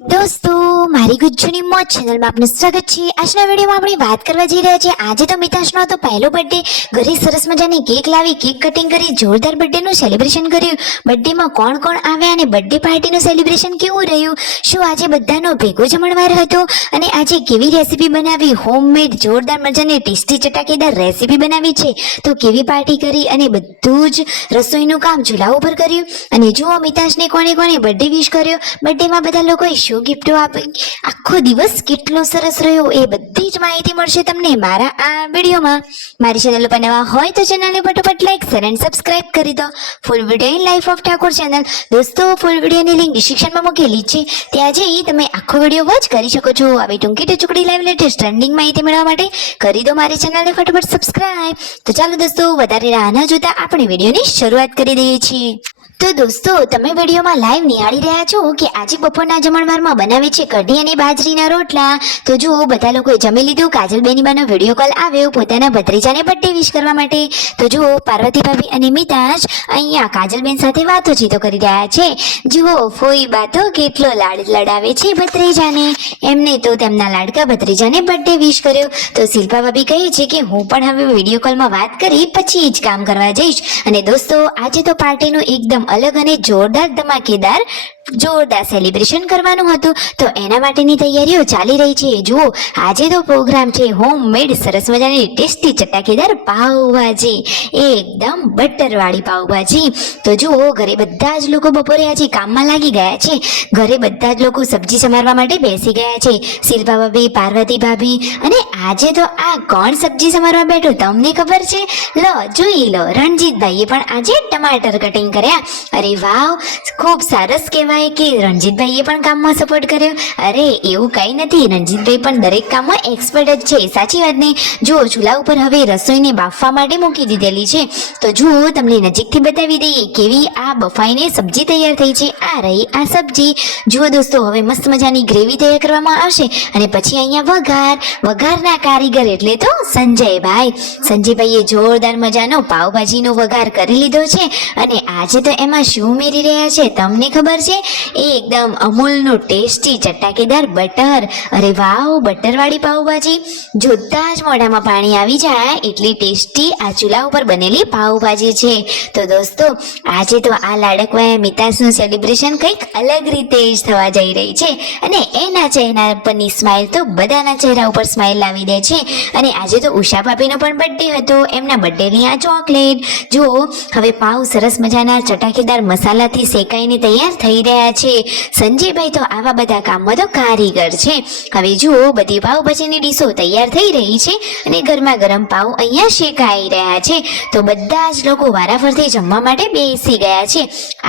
દોસ્તો મારી ગુજ્જુની મોજ ચેનલમાં આપનું સ્વાગત છે। આજના વિડીયોમાં આપણે વાત કરવા જઈ રહ્યા છીએ। આજે તો મિતાશનો હતો પહેલો બર્થડે। ઘરે સરસ મજાની કેક લાવી, કેક કટિંગ કરી, જોરદાર બર્થડેનું સેલિબ્રેશન કર્યું। બર્થડેમાં કોણ કોણ આવ્યા અને બર્થડે પાર્ટીનું સેલિબ્રેશન કેવું રહ્યું, શું આજે બધાનો ભેગો જમણવાર હતો અને આજે કેવી રેસીપી બનાવી, હોમમેડ જોરદાર મજાની ટેસ્ટી ચટાકેદાર રેસીપી બનાવી છે, તો કેવી પાર્ટી કરી અને બધું જ રસોઈનું કામ ચૂલા ઉપર કર્યું। અને જુઓ મિતાશને કોણે કોણે બર્થડે વિશ કર્યો, બર્થડેમાં બધા લોકોએ શું ગિફ્ટો આપી, આખો દિવસ કેટલો સરસ રહ્યો એ બધી જ માહિતી મળશે તમને મારા આ વિડીયોમાં। મારી ચેનલ પર નવા હોય તો ચેનલને ફટાફટ લાઈક શેર અને સબસ્ક્રાઇબ કરી દો। Full video in life of Thakor channel દોસ્તો ફૂલ વિડીયોની લિંક ડિસ્ક્રિપ્શનમાં મૂકેલી છે, ત્યાં જઈ તમે આખો વિડીયો વોચ કરી શકો છો। આવી ટૂંકી ટચુકડી લાઈવ લેટેસ્ટ ટ્રેન્ડિંગ માહિતી મેળવવા માટે કરી દો મારી ચેનલને ફટાફટ સબસ્ક્રાઇબ। તો ચાલો દોસ્તો વધારે રાહ ન જોતા આપણે વિડીયોની શરૂઆત કરી દઈએ છીએ। તો દોસ્તો તમે વિડીયોમાં લાઈવ નિહાળી રહ્યા છો કે આજે બપોરના જમણવારમાં બનાવે છે કઢી અને બાજરીના રોટલા। તો જુઓ બધા લોકોએ જમી લીધું। કાજલ બેનીબાનો વિડીયો કોલ આવ્યો પોતાના ભત્રીજાને બર્થડે વિશ કરવા માટે। તો જુઓ પાર્વતી ભાભી અને મિતાશ અહીંયા કાજલબેન સાથે વાતોચીતો કરી રહ્યા છે। જુઓ ફોઈ બાતો કેટલો લાડ લડાવે છે ભત્રીજાને, એમને તો તેમના લાડકા ભત્રીજાને બર્થડે વિશ કર્યો। તો શિલ્પા ભાભી કહે છે કે હું પણ હવે વિડીયો કોલમાં વાત કરી પછી જ કામ કરવા જઈશ। અને દોસ્તો આજે તો પાર્ટીનું એકદમ અલગ અને જોરદાર ધમાકેદાર જોરદાર સેલિબ્રેશન કરવાનું હતું, તો એના માટેની તૈયારીઓ ચાલી રહી છે। જુઓ આજે તો પ્રોગ્રામ છે હોમમેડ સરસ મજાની ટેસ્ટી ચટાકેદાર પાવભાજી, એકદમ બટરવાળી પાવભાજી। તો જુઓ ઘરે બધા જ લોકો બપોરે આજે કામમાં લાગી ગયા છે। ઘરે બધા જ લોકો સબ્જી સમારવા માટે બેસી ગયા છે। શિલ્પા ભાભી, પાર્વતી ભાભી અને આજે તો આ કોણ સબ્જી સમારવા બેઠો તમને ખબર છે? લો જોઈ લો, રણજીતભાઈએ પણ આજે ટમાટર કટિંગ કર્યા। અરે વાવ, ખૂબ સરસ કહેવાય કે રણજીતભાઈએ પણ કામમાં સપોર્ટ કર્યો। અરે એવું કંઈ નથી, રણજીતભાઈ પણ દરેક કામમાં એક્સપર્ટ જ છે, સાચી વાત ને? જુઓ ચૂલા ઉપર હવે રસોઈને બાફવા માટે મૂકી દીધેલી છે। તો જુઓ તમને નજીકથી બતાવી દઈએ કેવી આ બફાઈને સબ્જી તૈયાર થઈ છે। આ રહી આ સબ્જી। જુઓ દોસ્તો હવે મસ્ત મજાની ગ્રેવી તૈયાર કરવામાં આવશે અને પછી અહીંયા વઘારના કારીગર એટલે તો સંજયભાઈએ જોરદાર મજાનો પાવભાજીનો વઘાર કરી લીધો છે। અને આજે તો એમાં શું ઉમેરી રહ્યા છે તમને ખબર છે? એકદમ અમૂલનું ટેસ્ટી ચટાકેદાર બટર। અરે વાવ, બટરવાળી પાવભાજી જોતા જ મોઢામાં પાણી આવી જાય એટલી ટેસ્ટી આ ચૂલા ઉપર બનેલી પાવભાજી છે। તો દોસ્તો આજે તો આ લાડકવાયા મિતાશનું સેલિબ્રેશન કંઈક અલગ રીતે જ થવા જઈ રહી છે અને એના ચહેરા પરની સ્માઇલ તો બધાના ચહેરા ઉપર સ્માઇલ લાવી દે છે। અને આજે તો ઉષા ભાભીનો પણ બર્થડે હતો, એમના બર્થડેની આ ચોકલેટ। જુઓ હવે પાવ સરસ મજાના ચટાકેદાર મસાલાથી શેકાઈને તૈયાર થઈ રહ્યા છે। સંજયભાઈ તો આવા બધા કામમાં તો કારીગર છે। હવે જુઓ બધી પાવભાજીની ડીશો તૈયાર થઈ રહી છે અને ગરમા ગરમ પાવ અહીંયા શેકાઈ રહ્યા છે। તો બધા જ લોકો વારાફરથી જમવા માટે બેસી ગયા છે।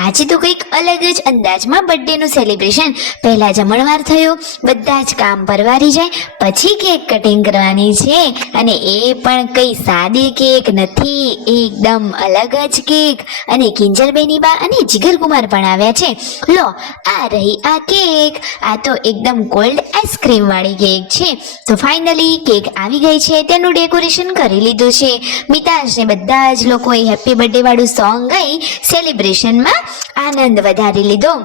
આજે તો કંઈક અલગ જ અંદાજમાં બર્થડેનું સેલિબ્રેશન। પહેલા જમણવાર થયો, બધા જ કામ પરવારી જાય પછી કેક કટિંગ કરવાની છે અને એ પણ કઈ સાદી કેક નથી, એકદમ અલગ જ કેક। અને કિંજલ બેનીબા અને જીગરકુમાર પણ આવ્યા છે। લો આ રહી આ કેક, આ તો એકદમ કોલ્ડ આઈસ્ક્રીમ વાળી કેક છે। તો ફાઇનલી કેક આવી ગઈ છે, તેનું ડેકોરેશન કરી લીધું છે। મિતાશ ને બધા જ લોકોએ હેપી બર્થડે વાળું સોંગ ગાઈ સેલિબ્રેશનમાં આનંદ વધારી લીધો।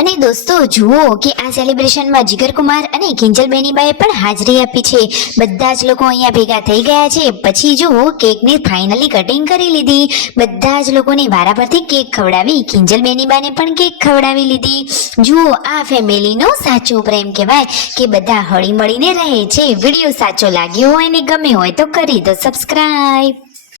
અને દોસ્તો જુઓ કે આ સેલિબ્રેશનમાં જીગરકુમાર અને કિંજલ બેનીબાએ પણ હાજરી આપી છે। બધા જ લોકો અહીંયા ભેગા થઈ ગયા છે। પછી જુઓ કેકની ફાઇનલી કટિંગ કરી લીધી, બધા જ લોકોને વારા પરથી કેક ખવડાવી, કિંજલ બેનીબાને પણ કેક ખવડાવી લીધી। જુઓ આ ફેમિલીનો સાચો પ્રેમ કહેવાય કે બધા હળી મળીને રહે છે। વિડીયો સાચો લાગ્યો હોય ને ગમે હોય તો કરી દો સબસ્ક્રાઇબ।